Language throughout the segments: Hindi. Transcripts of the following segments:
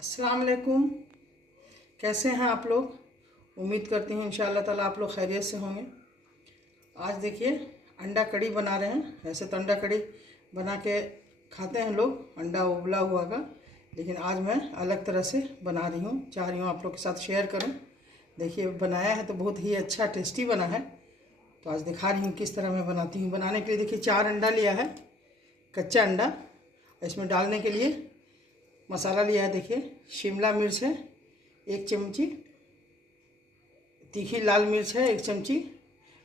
अस्सलाम वालेकुम। कैसे हैं आप लोग? उम्मीद करती हूँ इंशाअल्लाह ताला आप लोग खैरियत से होंगे। आज देखिए अंडा कड़ी बना रहे हैं। वैसे तो अंडा कड़ी बना के खाते हैं लोग, अंडा उबला हुआ का, लेकिन आज मैं अलग तरह से बना रही हूँ, चाह रही हूँ आप लोग के साथ शेयर करूँ। देखिए बनाया है तो बहुत ही अच्छा टेस्टी बना है, तो आज दिखा रही हूँ किस तरह मैं बनाती हूँ। बनाने के लिए देखिए 4 अंडा लिया है, कच्चा अंडा। इसमें डालने के लिए मसाला लिया है, देखिए शिमला मिर्च है 1 चमची, तीखी लाल मिर्च है 1 चमची,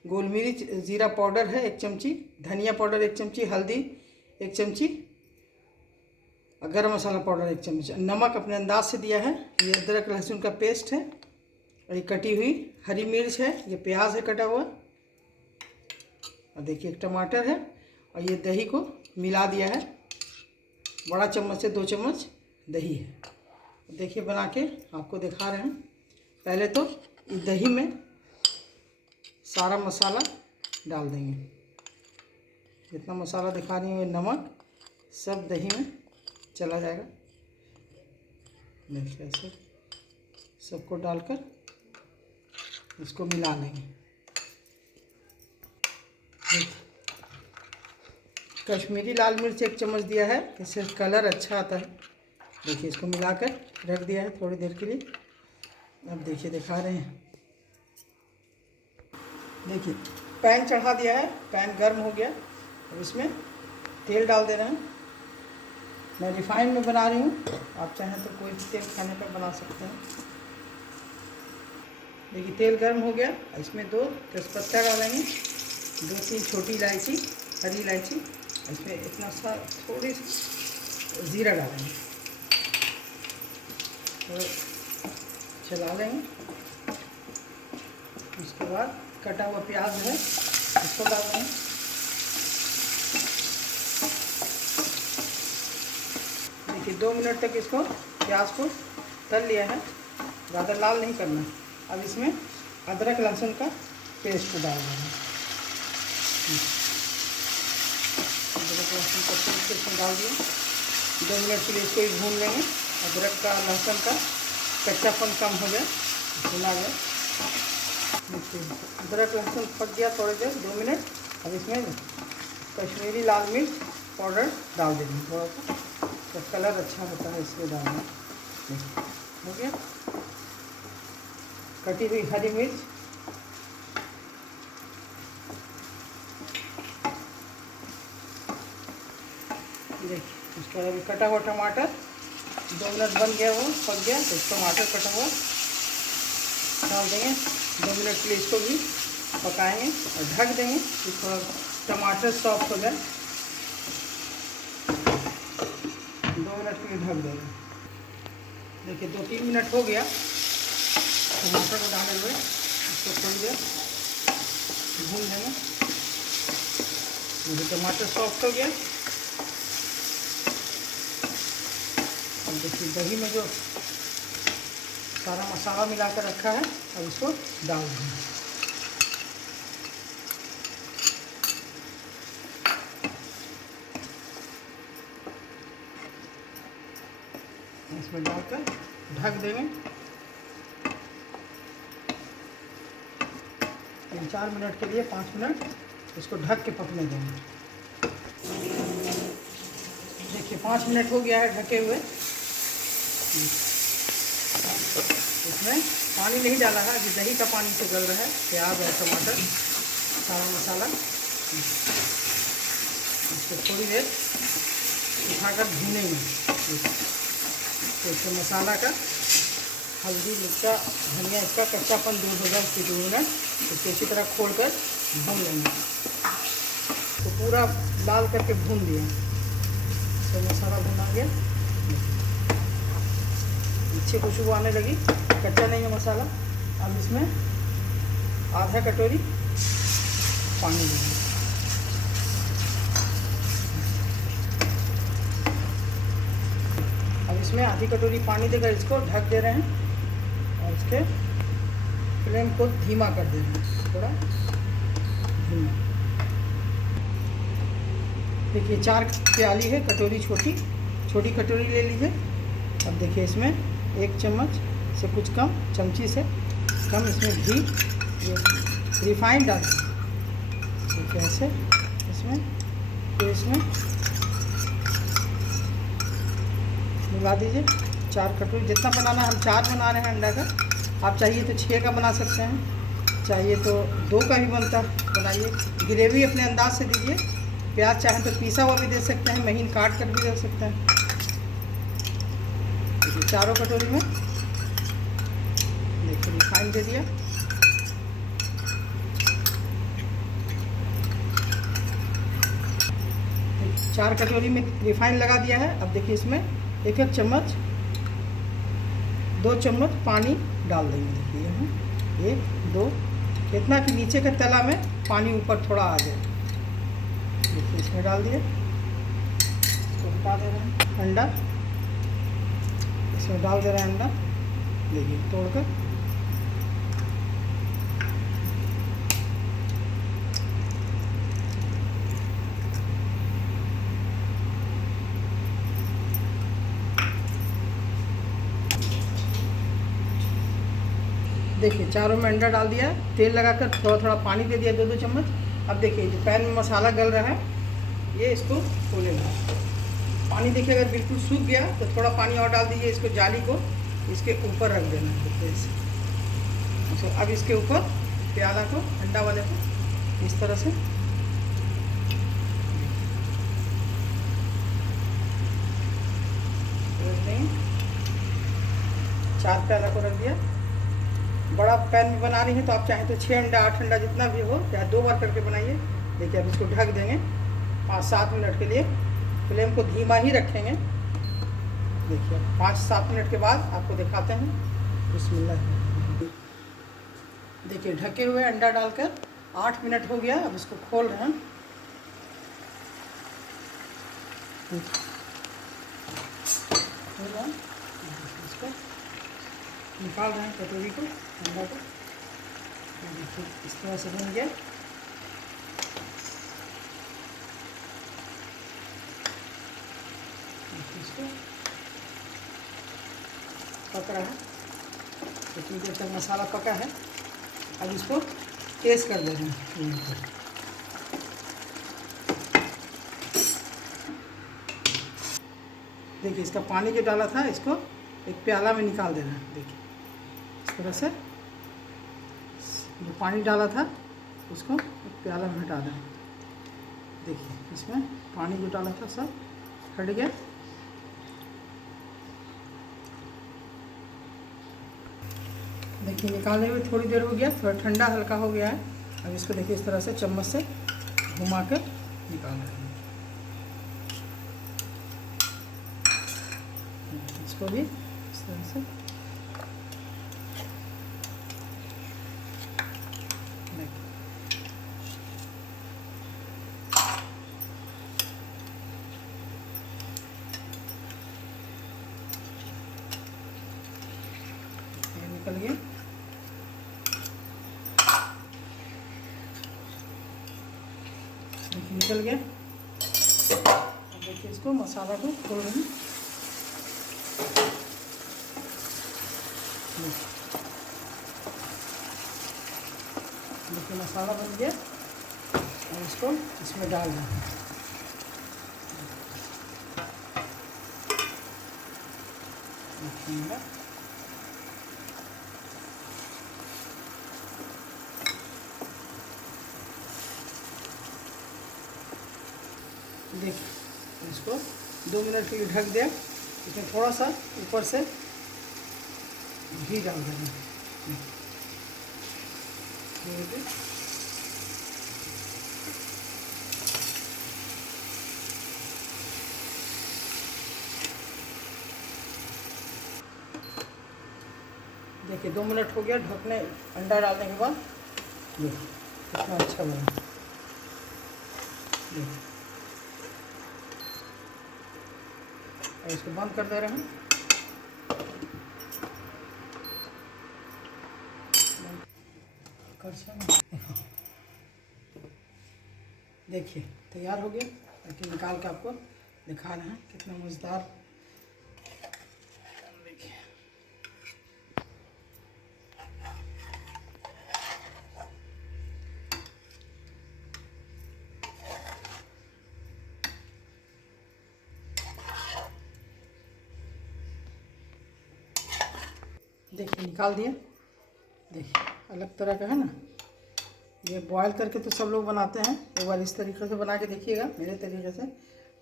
गोल मिर्च ज़ीरा पाउडर है 1 चमची, धनिया पाउडर 1 चमची, हल्दी 1 चमची, गरम मसाला पाउडर 1 चम्मच, नमक अपने अंदाज से दिया है। ये अदरक लहसुन का पेस्ट है, और ये कटी हुई हरी मिर्च है, ये प्याज है कटा हुआ, और देखिए 1 टमाटर है, और ये दही को मिला दिया है, बड़ा चम्मच से 2 चम्मच दही है। देखिए बना के आपको दिखा रहे हैं। पहले तो इस दही में सारा मसाला डाल देंगे, जितना मसाला दिखा रही हूँ, ये नमक सब दही में चला जाएगा। देखिए ऐसे सबको डालकर इसको मिला लेंगे। कश्मीरी लाल मिर्च 1 चम्मच दिया है, इससे कलर अच्छा आता है। देखिए इसको मिलाकर रख दिया है थोड़ी देर के लिए। अब देखिए दिखा रहे हैं, देखिए पैन चढ़ा दिया है, पैन गर्म हो गया। अब इसमें तेल डाल दे रहे हैं। मैं रिफाइंड में बना रही हूँ, आप चाहें तो कोई भी तेल खाने पर बना सकते हैं। देखिए तेल गर्म हो गया, इसमें 2 तेज़पत्ता डालेंगे, 2-3 छोटी इलायची, हरी इलायची, इसमें इतना सा थोड़ी ज़ीरा डालेंगे और चला लेंगे। उसके बाद कटा हुआ प्याज है, इसको डाल देंगे। देखिए 2 मिनट तक इसको प्याज को तल लिया है, ज़्यादा लाल नहीं करना है। अब इसमें अदरक लहसुन का पेस्ट को डाल देंगे, अदरक लहसुन का पेस्ट इसमें डाल दिया। 2 मिनट के लिए इसको ही भून लेंगे। अदरक का लहसुन का कच्चापन कम हो गया, भुना गया। अदरक लहसुन पक गया थोड़ी देर, 2 मिनट। अब इसमें कश्मीरी लाल मिर्च पाउडर डाल देंगे थोड़ा सा, तो कलर अच्छा होता है इसलिए डालना। हो गया। कटी हुई हरी मिर्च, देखिए उसके बाद कटा हुआ टमाटर, 2 मिनट बन गया, वो पक गया, तो टमाटर कटा हुआ डाल देंगे। 2 मिनट के लिए इसको भी पकाएंगे और ढक देंगे कि थोड़ा टमाटर सॉफ्ट हो जाए। 2 मिनट के लिए ढक देंगे। देखिए 2-3 मिनट हो गया टमाटर को डाले हुए, इसको थोड़ी देर भून लेंगे। देखिए टमाटर सॉफ्ट हो गया। अब देखिए दही में जो सारा मसाला मिलाकर रखा है, अब इसको डाल देंगे। इसमें डालकर ढक देंगे। 3-4 मिनट के लिए, 5 मिनट इसको ढक के पकने देंगे। देखिए 5 मिनट हो गया है ढके हुए। इसमें पानी नहीं डाला है, अभी दही का पानी से गल रहा है, प्याज और टमाटर सारा मसाला। इसको थोड़ी देर उठाकर भूनेंगे, तो इसमें मसाला का हल्दी मिर्चा धनिया इसका कच्चापन दूर हो जाए। 2 मिनट इसको इसी तरह खोलकर भून लेंगे। तो पूरा लाल करके भून दिया, तो मसाला भुना गया, अच्छी खुशबू आने लगी, कच्चा नहीं है मसाला। अब इसमें आधा कटोरी पानी देंगे। अब इसमें आधी कटोरी पानी देकर इसको ढक दे रहे हैं, और इसके फ्लेम को धीमा कर दे रहे हैं, थोड़ा धीमा। देखिए 4 प्याली है, कटोरी छोटी कटोरी ले लीजिए। अब देखिए इसमें 1 चम्मच से कुछ कम, चमची से कम इसमें घी, ये रिफाइंड डाल देखिए ऐसे इसमें, फिर इसमें मिला दीजिए 4 कटोरी, जितना बनाना है। हम 4 बना रहे हैं अंडा का, आप चाहिए तो 6 का बना सकते हैं, चाहिए तो 2 का भी बनता बनाइए। ग्रेवी अपने अंदाज से दीजिए। प्याज चाहें तो पिसा हुआ भी दे सकते हैं, महीन काट कर भी दे सकते हैं। देखिए 4 कटोरी में देखिए रिफाइंड दे दिया। देखिए 4 कटोरी में रिफाइंड लगा दिया है। अब देखिए इसमें 1-1 चम्मच, 2 चम्मच पानी डाल देंगे। देखिए यहाँ 1 2, इतना कि नीचे के तला में पानी ऊपर थोड़ा आ जाए। देखिए इसमें डाल दिए, इसको हटा दे रहे हैं। अंडा इसमें डाल दे रहे हैं, अंडा देखिए तोड़कर। देखिए चारों में अंडा डाल दिया, तेल लगाकर थोड़ा थोड़ा पानी दे दिया 2-2 चम्मच। अब देखिए जो पैन में मसाला गल रहा है, ये इसको खोलेगा। पानी देखिए अगर बिल्कुल सूख गया तो थोड़ा पानी और डाल दीजिए। इसको जाली को इसके ऊपर रख देना है ऐसे। तो अब इसके ऊपर प्याला को, अंडा वाले को इस तरह से रख देंगे। 4 प्याला को रख दिया। बड़ा पैन में बना रही है तो आप चाहें तो 6 अंडा 8 अंडा जितना भी हो, चाहे 2 बार करके बनाइए। देखिए अब इसको ढक देंगे 5-7 मिनट के लिए। फ्लेम को धीमा ही रखेंगे। देखिए 5-7 मिनट के बाद आपको दिखाते हैं। बिस्मिल्लाह। देखिए ढके हुए अंडा डालकर 8 मिनट हो गया। अब इसको खोल रहे हैं। इसको निकाल रहे हैं कटोरी को, अंडा को। देखिए इस तरह से बन गया। इसको पक रहा है, इतनी देर तक मसाला पका है। अब इसको तेज कर दे रहे हैं। देखिए इसका पानी जो डाला था इसको एक प्याला में निकाल देना है। देखिए इस तरह से जो पानी डाला था उसको एक प्याला में हटा देना। देखिए इसमें पानी जो डाला था सब हट गया। देखिए निकालने में थोड़ी देर हो गया, थोड़ा ठंडा हल्का हो गया है। अब इसको देखिए इस तरह से चम्मच से घुमा कर निकाल रहे हैं। इसको भी इस तरह से निकल गया। देखिए निकल गया। अब देखिए इसको मसाला को खोल रहे हैं। देखिए मसाला बन गया और इसको इसमें डाल दें। देखिए इसको 2 मिनट के लिए ढक दिया। इसमें थोड़ा सा ऊपर से घी डाल देना। देखिए 2 मिनट हो गया ढकने, अंडा डालने के बाद। देखिए कितना अच्छा बना। देखिए इसको बंद कर दे रहे हैं। देखिए तैयार हो गया। देखिए निकाल के आपको दिखा रहे हैं कितना मज़ेदार देखिए निकाल दिया। देखिए अलग तरह का है ना। ये बॉयल करके तो सब लोग बनाते हैं, एक बार इस तरीके से बना के देखिएगा मेरे तरीके से।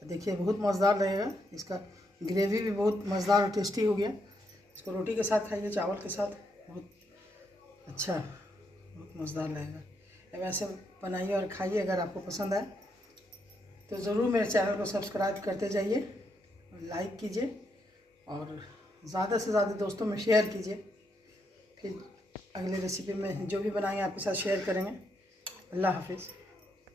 देखिए बहुत मज़ेदार रहेगा। इसका ग्रेवी भी बहुत मज़ेदार और टेस्टी हो गया। इसको रोटी के साथ खाइए, चावल के साथ, बहुत अच्छा, बहुत मज़ेदार रहेगा। अब ऐसे बनाइए और खाइए। अगर आपको पसंद आए तो ज़रूर मेरे चैनल को सब्सक्राइब करते जाइए, लाइक कीजिए और ज़्यादा से ज़्यादा दोस्तों में शेयर कीजिए। फिर अगले रेसिपी में जो भी बनाएंगे आपके साथ शेयर करेंगे। अल्लाह हाफिज़।